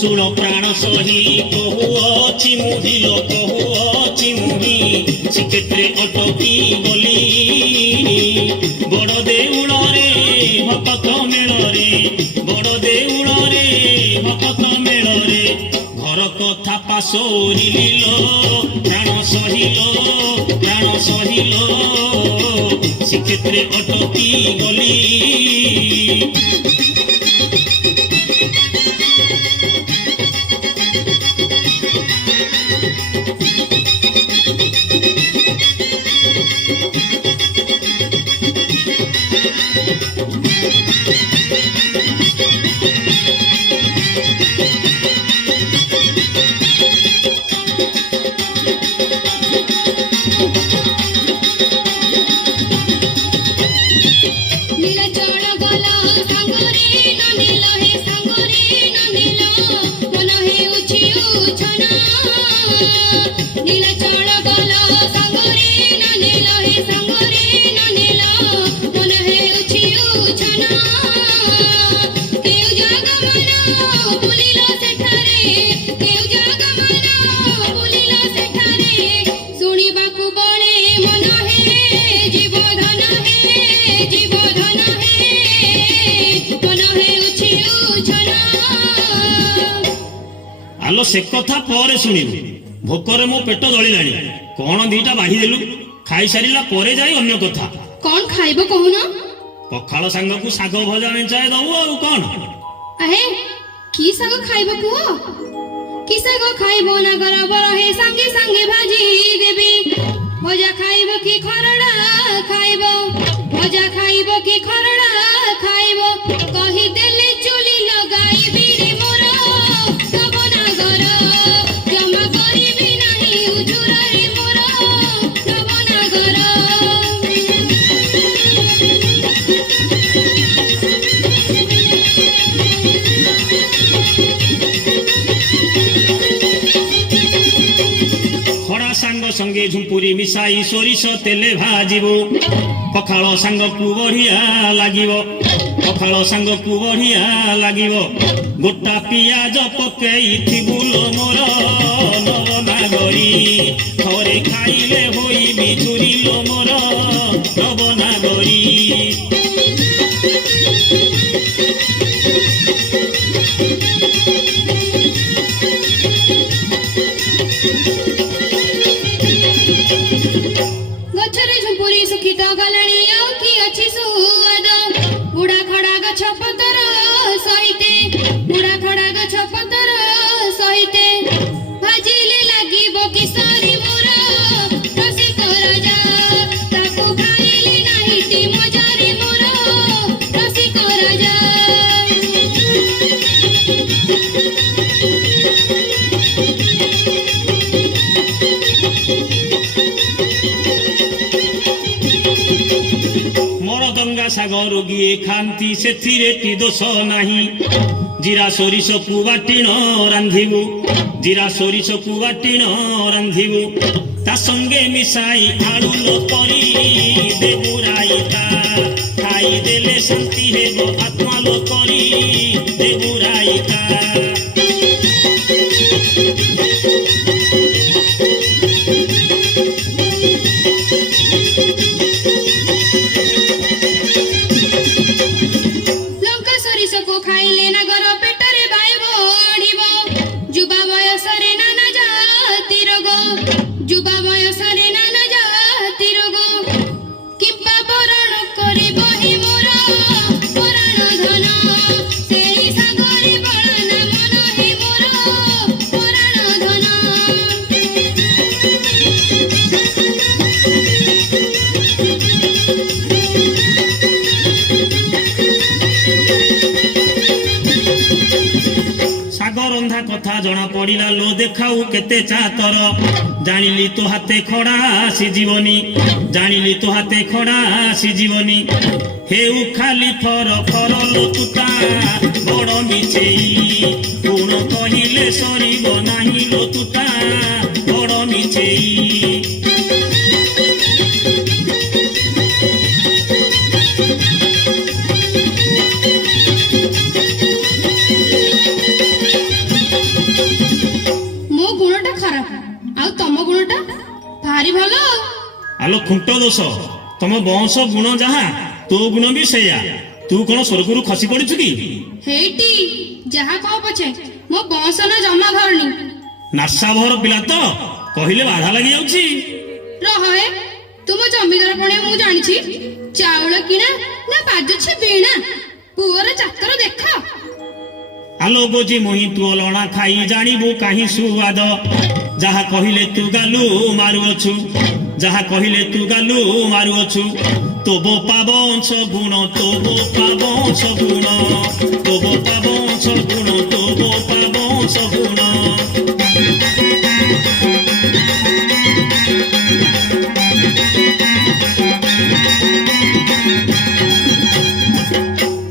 सुन प्राण सही कहुअछि मुहिल कहुअछि मुहि श्रीक्षेत्रे अटकी गली बड़ देउल रे भक्त मेल रे बड़ देउल रे भक्त मेल रे घर कथा पासोरिल प्राण सहिल श्रीक्षेत्रे अटकी गली आलो से कथा पर शुणु भोकर मो पेट जलिलानी कौन दीटा बाही देलु खाई सारिला परे जाई अन्य कथा कौन खाइबो कहूना पखाल सांग को साग भजा मेंचाए दऊ आ कौन अहे की साग खाइबो कुओ की साग खाइबो ना गरबर हे संगे संगे भाजी देबी भजा खाइबो की खरडा खाइबो भजा खाइबो की खरडा खाइबो कहि देले चुली लगाइबी रे मोर सबना गर जमा करिबी नाही उजुर रे मोर सबना गर खड़ा सांग संगे झुंपुरी मिसाई सोरिष तेले भाजिबो पखाल सांग को बढ़िया लागिबो पखाल सांग को बढ़िया लागिबो गोटा पियाज पकेई थिबुलो मोर नवनागरी थरे खाइले होई बिचुरिलो मोर नवनागरी गछरे झुंपुरी सुखित गलाणी आउ की अछि सुवाद बुढ़ा खड़ा गछ पतर सहिते बुढ़ा खड़ा गछ पतर सहिते भाजिले लागिबो किशोरी मोर रसिक राजा ताकू खाइले नाही ती मजारे मोर ଶାଗ ରୋଗୀଏ ଖାଆନ୍ତି ସେଥିରେ କି ଦୋଷ ନାହିଁ। ଜିରା ସୋରିଷକୁ ବାଟିଣ ରାନ୍ଧିବୁ, ଜିରା ସୋରିଷକୁ ବାଟିଣ ରାନ୍ଧିବୁ, ତା ସଙ୍ଗେ ମିଶାଇ ଆଳୁ ନ କରି ଦେବୁ ରାଇତା। ଖାଇଦେଲେ ଶାନ୍ତି ହେବ ଆତ୍ମା ଲ କରି ଦେବୁ ରାଇତା। ଲଙ୍କା ସୋରିଷକୁ ଖାଇଲେ ନାଗର ପେଟରେ ବାୟୁ ବଢିବ। ଯୁବା ବୟସରେ ନାନା ଜାତି ରୋଗ, ଯୁବା ବୟସରେ ନାନା ଜାତି ରୋଗ। କିମ୍ବା ବରଣ କରିବ ହି ମୋର ପୁରାଣ ଧନ, ସେଇ ସାଗରେ ବଳନା ମନ ହି ମୋର ପୁରାଣ ଧନ। ଶାଗ ରନ୍ଧା କଥା ଜଣା ପଡ଼ିଲା ଲୋ ଦେଖାଉ କେତେ ଚାତର। ଜାଣିଲି ତୋ ହାତେ ଖଡ଼ା ସିଝିବନି, ଜାଣିଲି ତୋ ହାତେ ଖଡ଼ା ସିଝିବନି। ହେଉ ଖାଲି ଫର ଫର ଲୋ ତୁଟା ବଡ଼ ମିଛେଇ, ଗୁଣ କହିଲେ ସରିବ ନାହିଁ ଲୋ ତୁଟା ବଡ଼ ମିଛେଇ। ମୋ ଗୁଣଟା ଖରାପ ଆଉ ତମ ଗୁଣଟା ଭାରି ଭଲ। ଆଲୋ ଖୁଣ୍ଟ ଦୋଷ, ତମ ବଂଶ ଗୁଣ ଯାହା ତୋ ଗୁଣ ବି ସେଇଆ। ତୁ କଣ ସ୍ୱର୍ଗରୁ ଖସି ପଡିଛୁ କି? ହେଇଟି ଯାହା କହ ପଛେ ମୋ ବଂଶ ନା ଜମା ଘରଣୀ। ନାସାଭର ପିଲା ତ କହିଲେ ବାଧା ଲାଗି ଯାଉଛି। ରହେ ତୁମ ଜମିଦାର ପଣିଆ ମୁଁ ଜାଣିଛି। ଚାଉଳ କିଣା ନା ବାଜୁଛି ବୀଣା, ପୁଅର ଚାତର ଦେଖ। ଆଲୋ ଗୋଜି ମୁହିଁ ତୁ ଅଲଣା ଖାଇ ଜାଣିବୁ କାହିଁ ସୁଆଦ। ଯାହା କହିଲେ ତୁ ଗାଲୁ ମାରୁଅଛୁ, ଯାହା କହିଲେ ତୁ ଗାଲୁ ମାରୁଅଛୁ। ତୋ ବୋପା ବଂଶ ଗୁଣ, ତୋ ବୋପା ବଂଶ ଗୁଣ, ତୋ ବୋପା ବଂଶ ଗୁଣ, ତୋ ବୋପା ବଂଶ ଗୁଣ।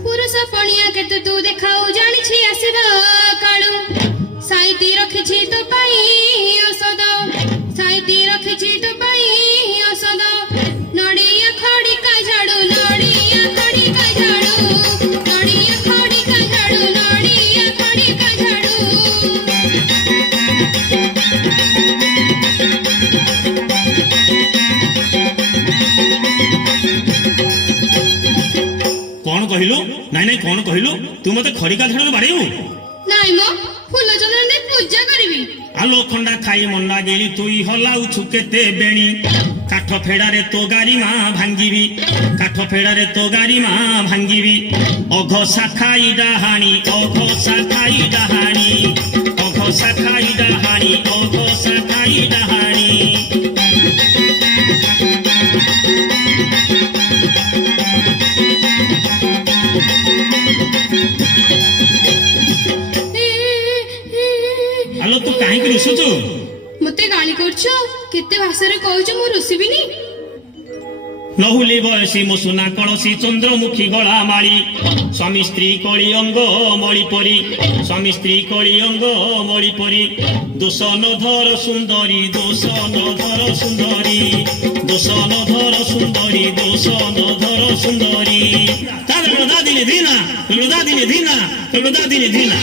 ପୁରୁଷ ପଣିଆ କେତେ ତୁ ଦେଖାଉ ଜାଣିଛି ଆସିବ କାଳୁ। ସାଇତି ରଖିଛି ତୋ ପାଇଁ ଔଷଧ, ସାଇତି ରଖିଛି ତୋ ପାଇଁ ଔଷଧ। ନଡ଼ିଆ ଖଡ଼ିକା ଝାଡୁ, ନଡ଼ିଆ ଖଡ଼ିକା ଝାଡୁ, ନଡ଼ିଆ ଖଡ଼ିକା ଝାଡୁ, ନଡ଼ିଆ ଖଡ଼ିକା ଝାଡୁ। କଣ କହିଲୁ? ନାଇଁ ନାଇଁ କଣ କହିଲୁ? ତୁ ମତେ ଖଡ଼ିକା ଝାଡୁରେ ବାଡେଇବୁ? ନାଇଁ ମ ଫୁଲ ଚନ୍ଦନରେ ପୂଜା କରିବି। ଆଲୋ ଖଣ୍ଡା ଖାଇ ମଣ୍ଡା ଗେଳି ତୁଇ ହଲାଉଛୁ କେତେ ବେଣୀ। କାଠ ଫେଡାରେ ତୋ ଗାରିମା ଭାଙ୍ଗିବି, କାଠ ଫେଡାରେ ତୋ ଗାରିମା ଭାଙ୍ଗିବି। ଅଘସା ଖାଇ ଡାହାଣୀ, ଅଘସା ଖାଇ ଡାହାଣୀ, ଅଘସା ଖାଇ ଡାହାଣୀ, ଅଘସା ଖାଇ ଡାହାଣୀ। ଆଲୋ ତୁ କାହିଁକି ରୁଷୁଛୁ? ମତେ ଗାଳି କରୁଛ? କେତେ ଭାଷାରେ କହୁଛ ମୁଁ ରୁଷିବିନି? ନହୁଲି ବୟସୀ ମୋ ସୁନା କଳସୀ ଚନ୍ଦ୍ରମୁଖୀ ଗଳା ମାଳି। ସ୍ୱାମୀ ସ୍ତ୍ରୀ କଳି ଅଙ୍ଗ ମଳି ପରି, ସ୍ୱାମୀ ସ୍ତ୍ରୀ କଳି ଅଙ୍ଗ ମଳି ପରି। ଦୋଷ ନ ଧର ସୁନ୍ଦରୀ, ଦୋଷ ନ ଧର ସୁନ୍ଦରୀ, ଦୋଷ ନ ଧର ସୁନ୍ଦରୀ, ଦୋଷ ନ ଧର ସୁନ୍ଦରୀ। ତାର ଦିନେ ଧିନା, ଦିନେ ଧିନା, ଦିନେ ଧିନା।